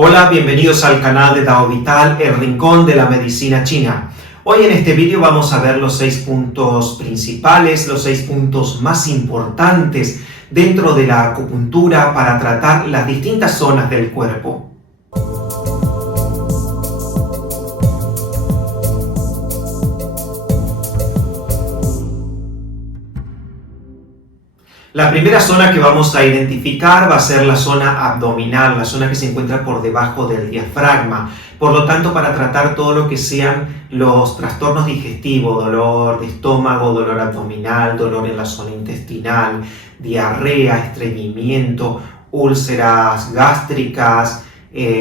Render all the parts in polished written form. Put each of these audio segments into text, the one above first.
Hola, bienvenidos al canal de Dao Vital, el rincón de la medicina china. Hoy en este vídeo vamos a ver los 6 puntos principales, los 6 puntos más importantes dentro de la acupuntura para tratar las distintas zonas del cuerpo. La primera zona que vamos a identificar va a ser la zona abdominal, la zona que se encuentra por debajo del diafragma. Por lo tanto, para tratar todo lo que sean los trastornos digestivos, dolor de estómago, dolor abdominal, dolor en la zona intestinal, diarrea, estreñimiento, úlceras gástricas,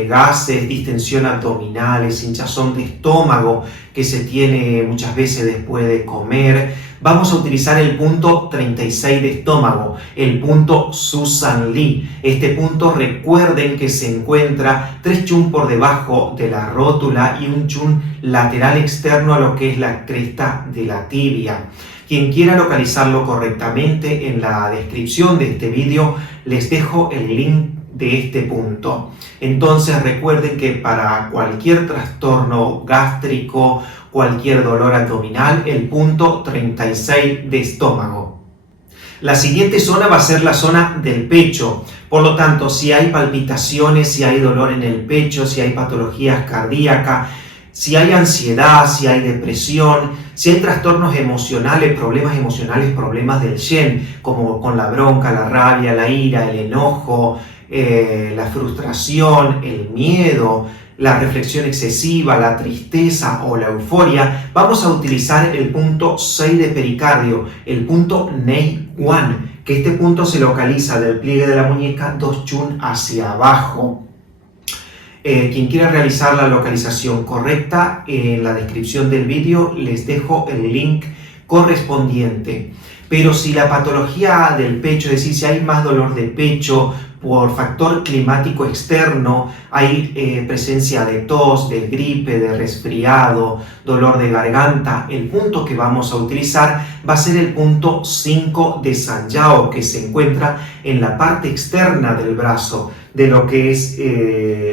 gases, distensión abdominales, hinchazón de estómago que se tiene muchas veces después de comer, vamos a utilizar el punto 36 de estómago, el punto Susan Lee. Este punto, recuerden que se encuentra 3 chun por debajo de la rótula y un chun lateral externo a lo que es la cresta de la tibia. Quien quiera localizarlo correctamente, en la descripción de este vídeo les dejo el link de este punto. Entonces recuerden que para cualquier trastorno gástrico, cualquier dolor abdominal, el punto 36 de estómago. La siguiente zona va a ser la zona del pecho. Por lo tanto, si hay palpitaciones, si hay dolor en el pecho, si hay patologías cardíacas, si hay ansiedad, si hay depresión, si hay trastornos emocionales, problemas del Shen, como con la bronca, la rabia, la ira, el enojo, la frustración, el miedo, la reflexión excesiva, la tristeza o la euforia, vamos a utilizar el punto 6 de pericardio, el punto Nei Wan, que este punto se localiza del pliegue de la muñeca 2 chun hacia abajo. Quien quiera realizar la localización correcta, en la descripción del vídeo les dejo el link correspondiente. Pero si la patología del pecho, es decir, si hay más dolor de pecho por factor climático externo, hay presencia de tos, de gripe, de resfriado, dolor de garganta, el punto que vamos a utilizar va a ser el punto 5 de Sanjiao, que se encuentra en la parte externa del brazo, de lo que es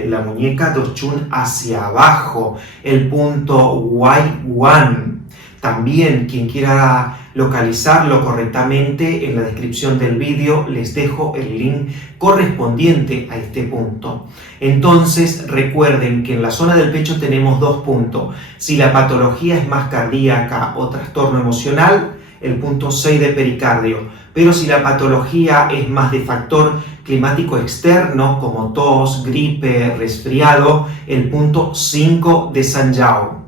la muñeca 2 chun hacia abajo, el punto Wai Wan. También, quien quiera localizarlo correctamente, en la descripción del vídeo les dejo el link correspondiente a este punto. Entonces, recuerden que en la zona del pecho tenemos 2 puntos. Si la patología es más cardíaca o trastorno emocional, el punto 6 de pericardio. Pero si la patología es más de factor climático externo, como tos, gripe, resfriado, el punto 5 de Sanjiao.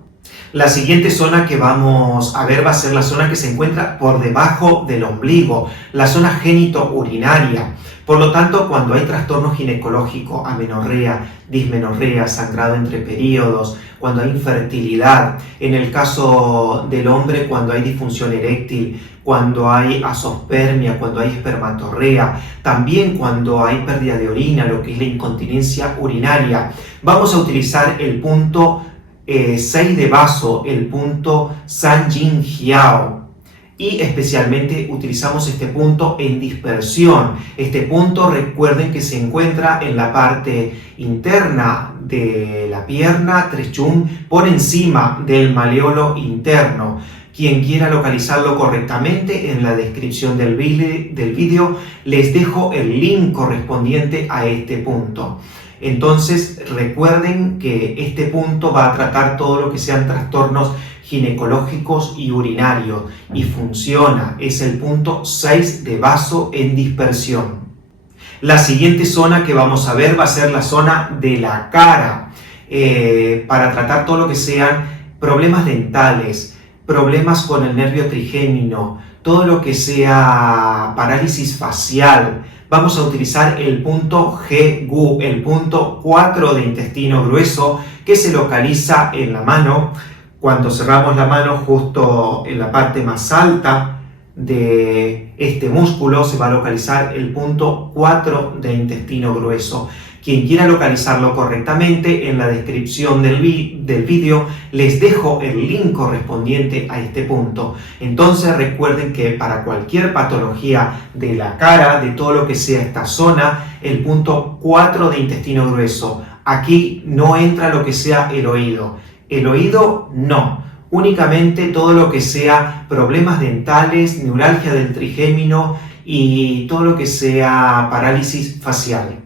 La siguiente zona que vamos a ver va a ser la zona que se encuentra por debajo del ombligo, la zona genitourinaria. Por lo tanto, cuando hay trastorno ginecológico, amenorrea, dismenorrea, sangrado entre periodos, cuando hay infertilidad, en el caso del hombre, cuando hay disfunción eréctil, cuando hay azospermia, cuando hay espermatorrea, también cuando hay pérdida de orina, lo que es la incontinencia urinaria, vamos a utilizar el punto 6 de vaso, el punto Sanjin Jiao, y especialmente utilizamos este punto en dispersión. Este punto, recuerden que se encuentra en la parte interna de la pierna 3 chun, por encima del maleolo interno. Quien quiera localizarlo correctamente, en la descripción del vídeo les dejo el link correspondiente a este punto. Entonces recuerden que este punto va a tratar todo lo que sean trastornos ginecológicos y urinarios, y funciona, es el punto 6 de vaso en dispersión. La siguiente zona que vamos a ver va a ser la zona de la cara, para tratar todo lo que sean problemas dentales, problemas con el nervio trigémino, todo lo que sea parálisis facial. Vamos a utilizar el punto G-Gu, el punto 4 de intestino grueso, que se localiza en la mano. Cuando cerramos la mano, justo en la parte más alta de este músculo, se va a localizar el punto 4 de intestino grueso. Quien quiera localizarlo correctamente, en la descripción del vídeo les dejo el link correspondiente a este punto. Entonces recuerden que para cualquier patología de la cara, de todo lo que sea esta zona, el punto 4 de intestino grueso, aquí no entra lo que sea el oído. El oído no. Únicamente todo lo que sea problemas dentales, neuralgia del trigémino y todo lo que sea parálisis facial.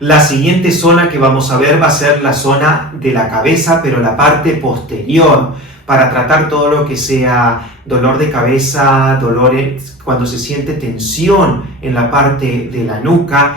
La siguiente zona que vamos a ver va a ser la zona de la cabeza, pero la parte posterior, para tratar todo lo que sea dolor de cabeza, dolores cuando se siente tensión en la parte de la nuca,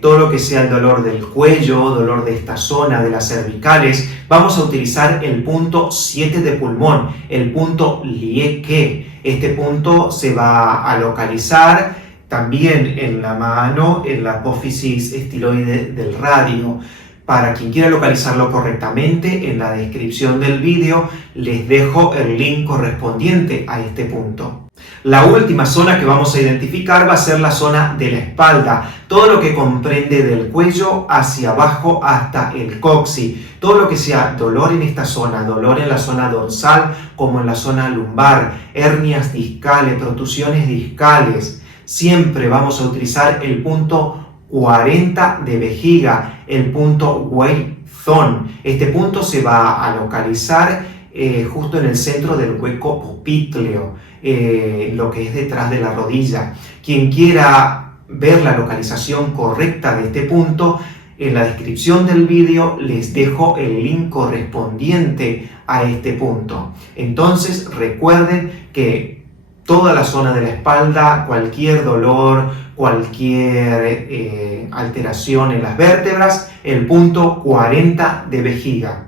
todo lo que sea el dolor del cuello, dolor de esta zona, de las cervicales. Vamos a utilizar el punto 7 de pulmón, el punto Lieke. Este punto se va a localizar también en la mano, en la apófisis estiloide del radio. Para quien quiera localizarlo correctamente, en la descripción del vídeo les dejo el link correspondiente a este punto. La última zona que vamos a identificar va a ser la zona de la espalda, todo lo que comprende del cuello hacia abajo hasta el coxis, todo lo que sea dolor en esta zona, dolor en la zona dorsal como en la zona lumbar, hernias discales, protusiones discales. Siempre vamos a utilizar el punto 40 de vejiga, el punto Wei Zone. Este punto se va a localizar justo en el centro del hueco popliteo, lo que es detrás de la rodilla. Quien quiera ver la localización correcta de este punto, en la descripción del vídeo les dejo el link correspondiente a este punto. Entonces recuerden que toda la zona de la espalda, cualquier dolor, cualquier alteración en las vértebras, el punto 40 de vejiga.